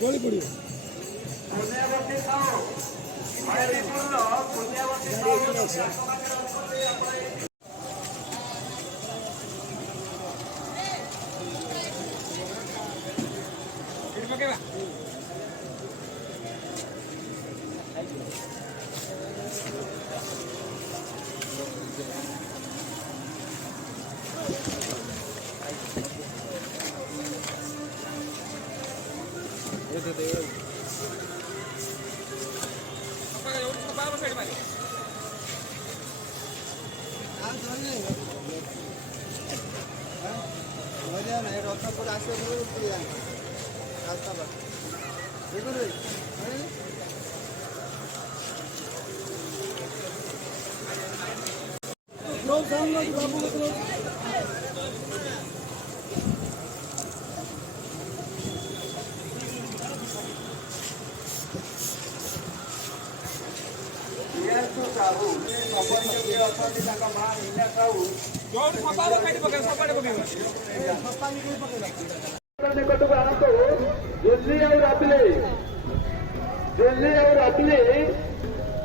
गोली पड़ी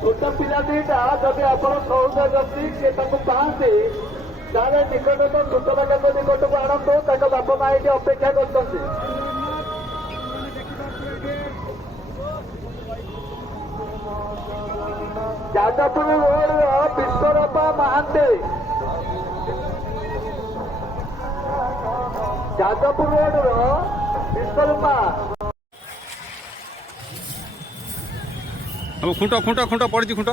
छोट पिला दीटा जब आप सहयोग जमी सी पाते ताले निकट सूचना निकट को आणतु बापा माँ ये अपेक्षा कर जाजपुर रोड विश्वरूपा महांते जाजपुर रोड विश्वरूपा अब खुंट खुंट खुंट पड़ी खुंट